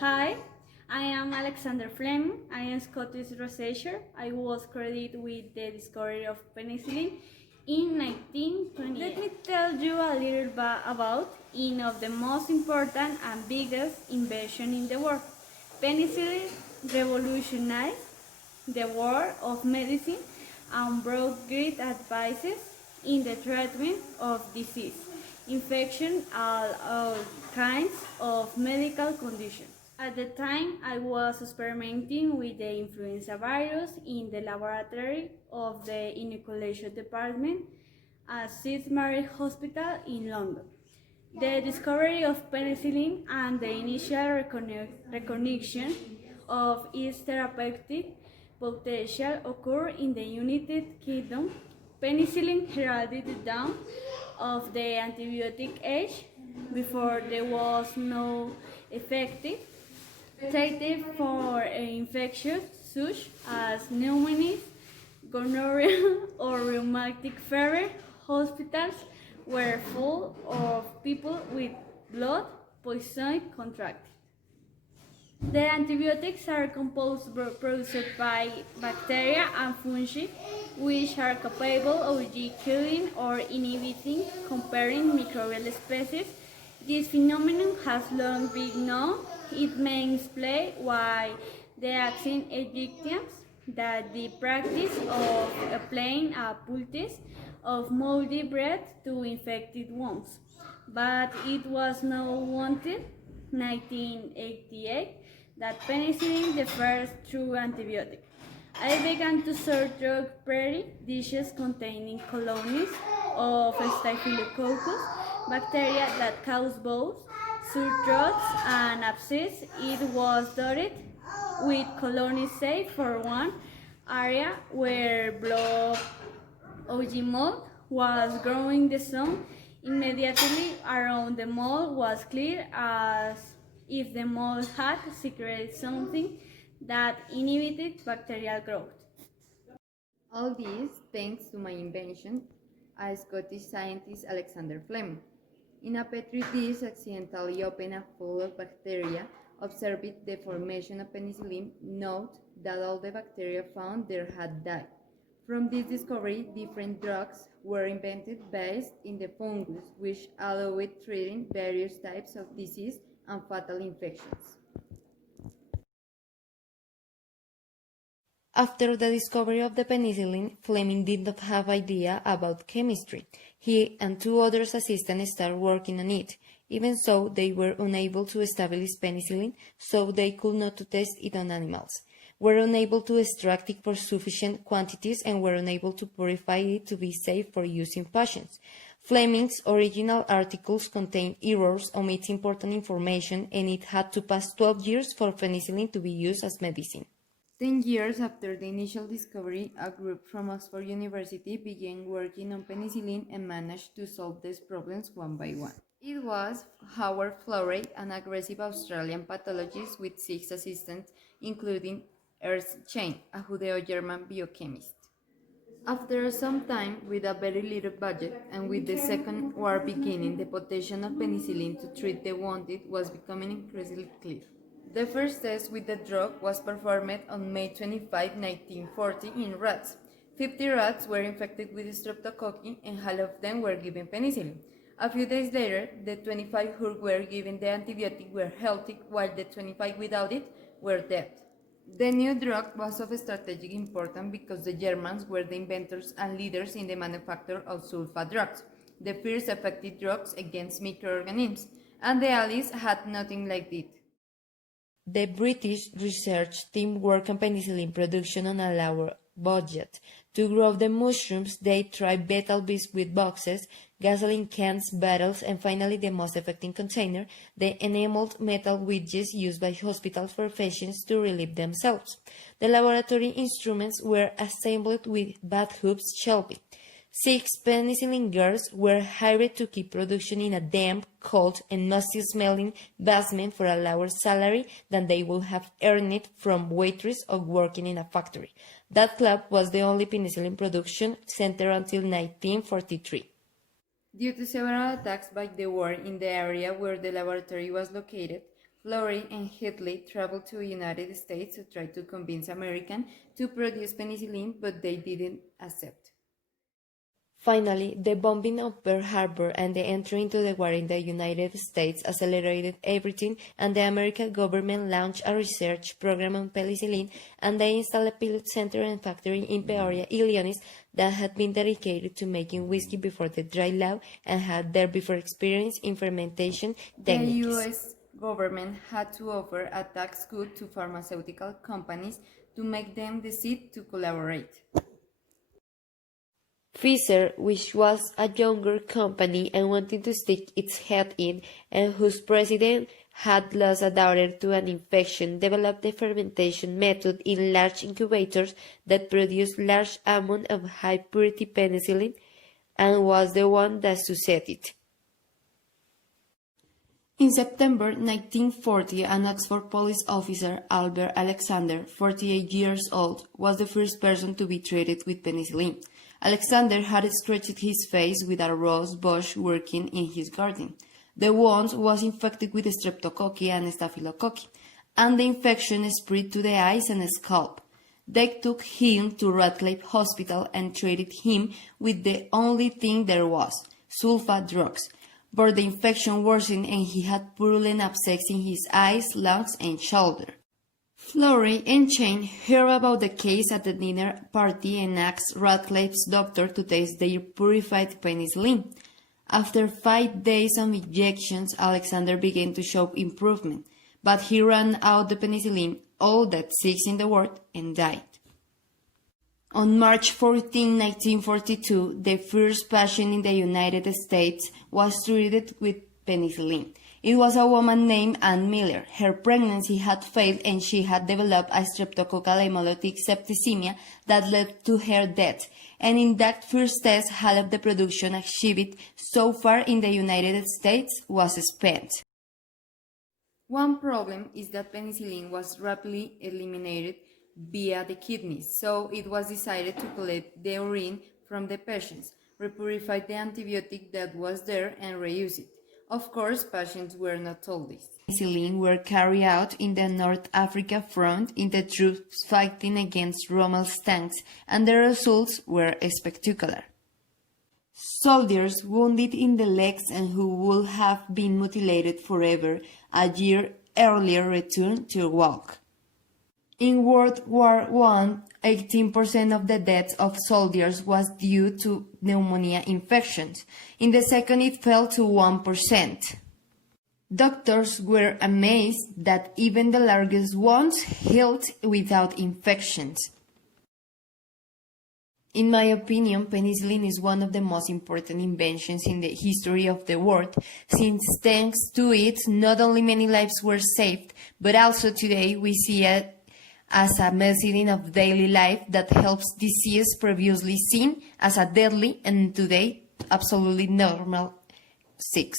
Hi, I am Alexander Fleming. I am Scottish researcher. I was credited with the discovery of penicillin in 1928. Let me tell you a little bit about one of the most important and biggest inventions in the world. Penicillin revolutionized the world of medicine and brought great advances in the treatment of disease, infection, and all kinds of medical conditions. At the time, I was experimenting with the influenza virus in the laboratory of the inoculation department at St. Mary's Hospital in London. The discovery of penicillin and the initial recognition of its therapeutic potential occurred in the United Kingdom. Penicillin heralded the dawn of the antibiotic age before there was no effective treatment for infections such as pneumonia, gonorrhea, or rheumatic fever. Hospitals were full of people with blood poisoning contracted. The antibiotics are composed produced by bacteria and fungi, which are capable of killing or inhibiting comparing microbial species. This phenomenon has long been known. It may explain why the vaccine Egyptians that the practice of applying a poultice of moldy bread to infected wounds, but it was not wanted 1988 that penicillin the first true antibiotic. I began to search drug-free dishes containing colonies of Staphylococcus bacteria that cause both sore throats and abscess. It was dotted with colonies safe for one area where blood mold was growing. The sun immediately around the mold was clear, as if the mold had secreted something that inhibited bacterial growth. All this thanks to my invention, a Scottish scientist Alexander Fleming. In a petri dish, accidentally opened a full of bacteria, observed the formation of penicillin, note that all the bacteria found there had died. From this discovery, different drugs were invented based in the fungus, which allowed treating various types of disease and fatal infections. After the discovery of the penicillin, Fleming did not have idea about chemistry. He and two other assistants started working on it. Even so, they were unable to establish penicillin, so they could not test it on animals, were unable to extract it for sufficient quantities, and were unable to purify it to be safe for use in patients. Fleming's original articles contained errors, omit important information, and it had to pass 12 years for penicillin to be used as medicine. 10 years after the initial discovery, a group from Oxford University began working on penicillin and managed to solve these problems one by one. It was Howard Florey, an aggressive Australian pathologist with 6 assistants, including Ernst Chain, a Judeo-German biochemist. After some time, with a very little budget, and with the Second War beginning, the potential of penicillin to treat the wounded was becoming increasingly clear. The first test with the drug was performed on May 25, 1940 in rats. 50 rats were infected with streptococci and half of them were given penicillin. A few days later, the 25 who were given the antibiotic were healthy, while the 25 without it were dead. The new drug was of strategic importance because the Germans were the inventors and leaders in the manufacture of sulfa drugs, the first effective drugs against microorganisms, and the Allies had nothing like it. The British research team worked on penicillin production on a lower budget. To grow the mushrooms, they tried betel biscuit boxes, gasoline cans, bottles, and finally the most effective container, the enameled metal wedges used by hospitals for patients to relieve themselves. The laboratory instruments were assembled with bathtubs shelving. 6 penicillin girls were hired to keep production in a damp, cold, and musty-smelling basement for a lower salary than they would have earned from waitress or working in a factory. That club was the only penicillin production center until 1943. Due to several attacks by the war in the area where the laboratory was located, Florey and Hitley traveled to the United States to try to convince Americans to produce penicillin, but they didn't accept. Finally, the bombing of Pearl Harbor and the entry into the war in the United States accelerated everything, and the American government launched a research program on penicillin, and they installed a pilot center and factory in Peoria, Illinois, that had been dedicated to making whiskey before the dry law and had therefore experience in fermentation techniques. The U.S. government had to offer a tax cut to pharmaceutical companies to make them decide to collaborate. Pfizer, which was a younger company and wanted to stick its head in, and whose president had lost a daughter to an infection, developed the fermentation method in large incubators that produced large amounts of high-purity penicillin, and was the one that succeeded. In September 1940, an Oxford police officer, Albert Alexander, 48 years old, was the first person to be treated with penicillin. Alexander had scratched his face with a rose bush working in his garden. The wound was infected with streptococcus and staphylococcus, and the infection spread to the eyes and scalp. They took him to Radcliffe Hospital and treated him with the only thing there was, sulfa drugs. But the infection worsened and he had purulent abscess in his eyes, lungs, and shoulder. Florey and Chain heard about the case at the dinner party and asked Radcliffe's doctor to taste their purified penicillin. After 5 days of injections, Alexander began to show improvement, but he ran out the penicillin, all that 6 in the world, and died. On March 14, 1942, the first patient in the United States was treated with penicillin. It was a woman named Ann Miller. Her pregnancy had failed and she had developed a streptococcal hemolytic septicemia that led to her death. And in that first test, half of the production achieved so far in the United States was spent. One problem is that penicillin was rapidly eliminated via the kidneys, so it was decided to collect the urine from the patients, repurify the antibiotic that was there, and reuse it. Of course, patients were not told this. Penicillin were carried out in the North Africa front in the troops fighting against Rommel's tanks, and the results were spectacular. Soldiers wounded in the legs and who would have been mutilated forever a year earlier returned to walk. In World War I, 18% of the deaths of soldiers was due to pneumonia infections. In the second, it fell to 1%. Doctors were amazed that even the largest wounds healed without infections. In my opinion, penicillin is one of the most important inventions in the history of the world, since thanks to it, not only many lives were saved, but also today we see it as a medicine of daily life that helps disease previously seen as a deadly and today absolutely normal sick.